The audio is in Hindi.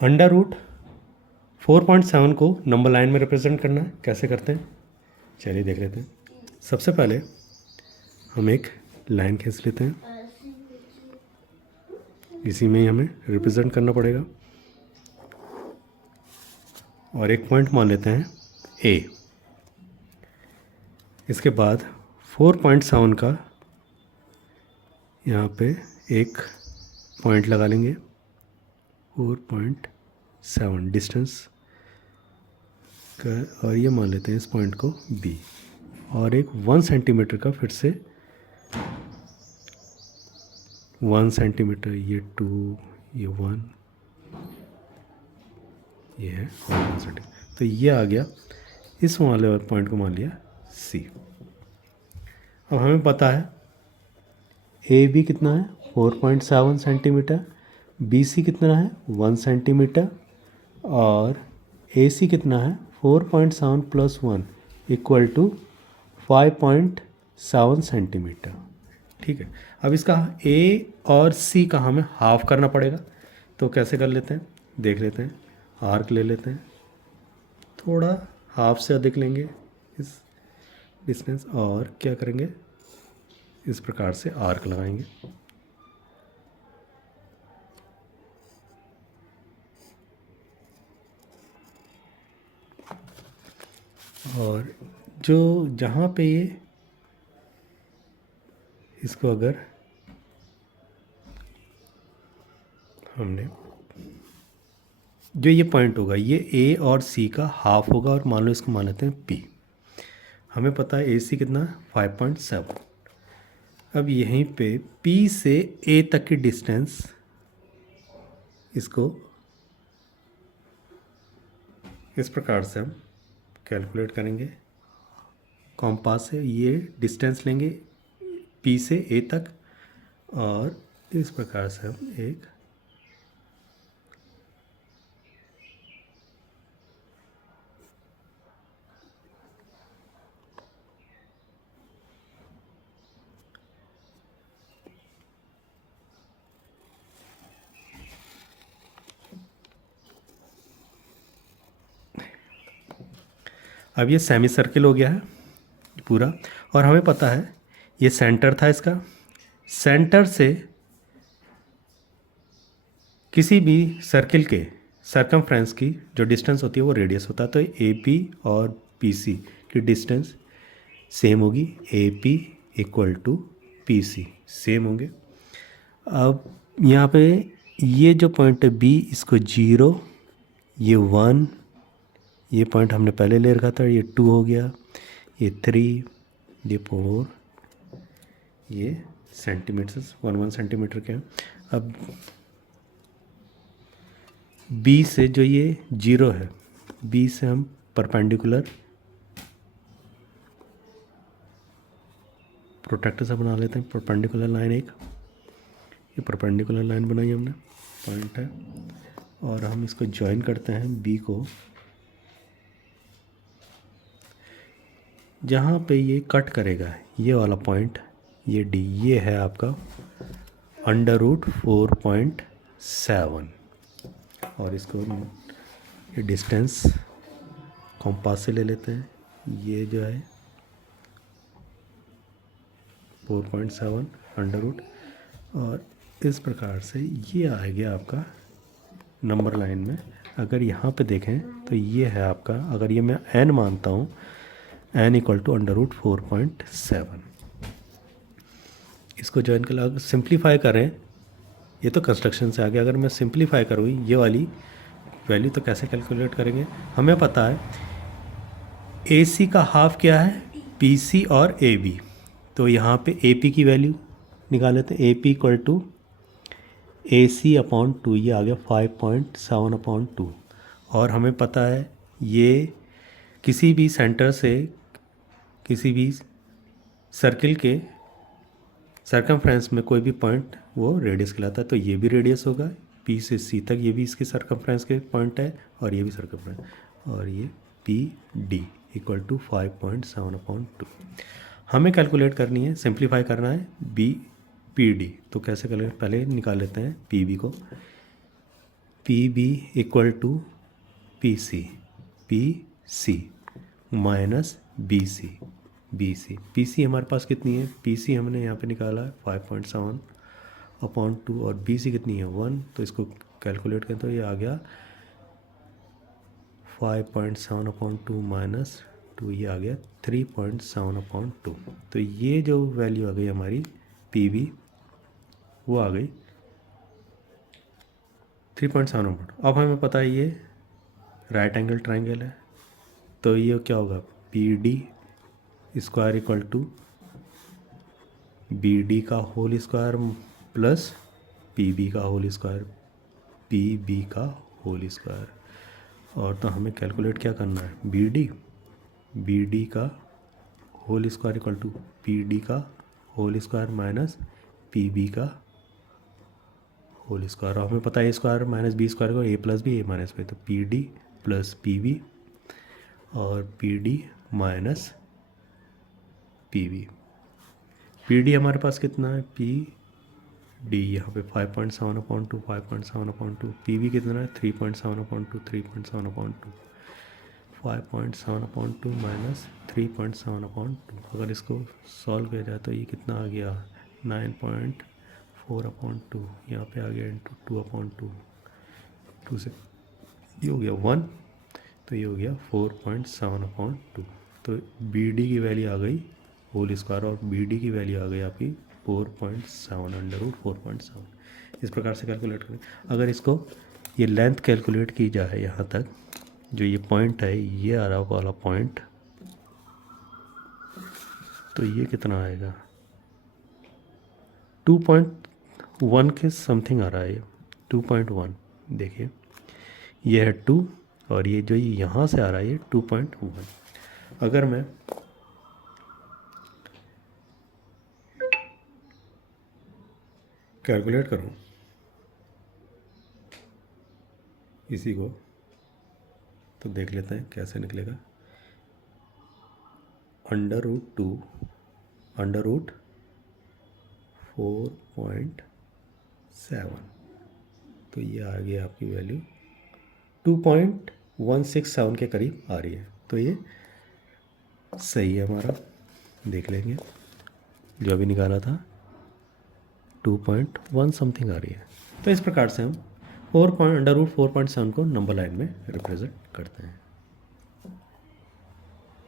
अंडर रूट 4.7 को नंबर लाइन में रिप्रेजेंट करना है, कैसे करते हैं चलिए देख लेते हैं। सबसे पहले हम एक लाइन खींच लेते हैं, इसी में ही हमें रिप्रेजेंट करना पड़ेगा और एक पॉइंट मान लेते हैं ए। इसके बाद 4.7 का यहाँ पे एक पॉइंट लगा लेंगे, 4.7 डिस्टेंस का, और ये मान लेते हैं इस पॉइंट को बी, और एक 1 सेंटीमीटर का फिर से 1 सेंटीमीटर, ये 2, ये 1, ये है 1 सेंटीमीटर, तो ये आ गया। इस वाले पॉइंट को मान लिया सी। अब हमें पता है ए बी कितना है 4.7 सेंटीमीटर, बी सी कितना है 1 सेंटीमीटर, और ए सी कितना है 4.7 प्लस 1 इक्वल टू 5.7 सेंटीमीटर। ठीक है, अब इसका ए और सी का हमें हाफ करना पड़ेगा, तो कैसे कर लेते हैं देख लेते हैं। आर्क ले लेते हैं, थोड़ा हाफ से अधिक लेंगे इस डिस्टेंस, और क्या करेंगे इस प्रकार से आर्क लगाएंगे। और जो जहाँ पे ये इसको अगर हमने जो ये पॉइंट होगा ये ए और सी का हाफ होगा, और मान लो इसको मान लेते हैं पी। हमें पता है ए सी कितना है 5.7। अब यहीं पे पी से ए तक की डिस्टेंस इसको इस प्रकार से हम कैलकुलेट करेंगे। कॉम्पास से ये डिस्टेंस लेंगे पी से ए तक, और इस प्रकार से हम एक अब ये सेमी सर्किल हो गया है पूरा, और हमें पता है ये सेंटर था इसका। सेंटर से किसी भी सर्किल के सरकमफ्रेंस की जो डिस्टेंस होती है वो रेडियस होता है, तो ए पी और पी सी की डिस्टेंस सेम होगी, A P equal to P C same होंगे। अब यहाँ पे ये जो पॉइंट है बी, इसको 0, ये 1, ये पॉइंट हमने पहले ले रखा था, ये 2 हो गया, ये 3, ये 4, ये सेंटीमीटर 1 सेंटीमीटर के हैं। अब बी से जो ये 0 है, बी से हम परपेंडिकुलर प्रोट्रैक्टर से बना लेते हैं परपेंडिकुलर लाइन। एक ये परपेंडिकुलर लाइन बनाई हमने, पॉइंट है, और हम इसको ज्वाइन करते हैं बी को, जहाँ पे ये कट करेगा ये वाला पॉइंट, ये डी, ये है आपका अंडर रूट 4.7, और इसको ये डिस्टेंस कॉम्पास से ले लेते हैं। ये जो है 4.7 अंडर रूट, और इस प्रकार से ये आ गया आपका नंबर लाइन में। अगर यहाँ पे देखें तो ये है आपका, अगर ये मैं n मानता हूँ, n equal to under root 4.7। इसको ज्वाइन कर अगर सिंप्लीफाई करें, ये तो कंस्ट्रक्शन से आ गया, अगर मैं सिंप्लीफाई करूँ ये वाली वैल्यू तो कैसे कैलकुलेट करेंगे। हमें पता है ए सी का हाफ क्या है पी सी और ए बी, तो यहाँ पे ए पी की वैल्यू निकाल लेते हैं। A P equal to A C upon 2, ये आ गया 5.7 अपॉन 2, और हमें पता है ये किसी भी सेंटर से किसी भी सर्किल के सरकमफ्रेंस में कोई भी पॉइंट वो रेडियस कहलाता है, तो ये भी रेडियस होगा पी से सी तक, ये भी इसके सरकमफ्रेंस के पॉइंट है, और ये भी सरकमफ्रेंस, और ये P D equal to 5.7 upon 2। हमें कैलकुलेट करनी है, सिंप्लीफाई करना है बी पी डी, तो कैसे कैलकुलेट, पहले निकाल लेते हैं पी बी को। P B equal to P C minus B C हमारे पास कितनी है, पी सी हमने यहाँ पे निकाला है 5.7 अपॉन 2 और बी सी कितनी है 1, तो इसको कैलकुलेट करें तो ये आ गया 5.7 अपॉन 2 माइनस 2, ये आ गया 3.7 अपॉन 2। तो ये जो वैल्यू आ गई हमारी पी बी वो आ गई 3.7 अपॉन। अब हमें पता है ये राइट एंगल ट्राइंगल है, तो ये क्या होगा P D square equal to B D का whole square plus P B का होल स्क्वायर, पी बी का होल स्क्वायर। और तो हमें कैलकुलेट क्या करना है, बी डी का whole square equal to P D का whole square minus P B का होल स्क्वायर। और हमें पता है A square minus B square को A plus B A minus B, तो P D plus P B और P D minus P D हमारे पास कितना है, पी डी यहाँ पे 5.7 अपॉन 2 5.7 अपॉन 2, पी बी कितना है 3.7 upon 2 3.7 upon 2, 5.7 upon 2 minus 3.7 upon 2। अगर इसको सॉल्व किया जाए तो ये कितना आ गया 9.4 अपॉन 2, यहाँ पे आ गया इंटू 2 अपॉन 2, 2 से ये हो गया 1, तो ये हो गया 4.7 अपॉन 2। तो बी डी की वैल्यू आ गई होल स्क्वायर और बी डी की वैल्यू आ गई आपकी 4.7 अंडर रूट 4.7। इस प्रकार से कैलकुलेट करें। अगर इसको ये लेंथ कैलकुलेट की जाए यहाँ तक, जो ये पॉइंट है ये आ रहा वाला पॉइंट, तो ये कितना आएगा 2.1 के समथिंग आ रहा है, ये 2.1 देखिए ये है 2 और ये जो यहाँ से आ रहा है ये 2.1। अगर मैं कैलकुलेट करूँ इसी को तो देख लेते हैं कैसे निकलेगा। अंडर रूट 2 अंडर रूट 4.7, तो ये आ गया आपकी वैल्यू 2.167 के करीब आ रही है। तो ये सही है हमारा, देख लेंगे जो अभी निकाला था 2.1 समथिंग आ रही है। तो इस प्रकार से हम अंडर रूट 4.7 को नंबर लाइन में रिप्रेजेंट करते हैं।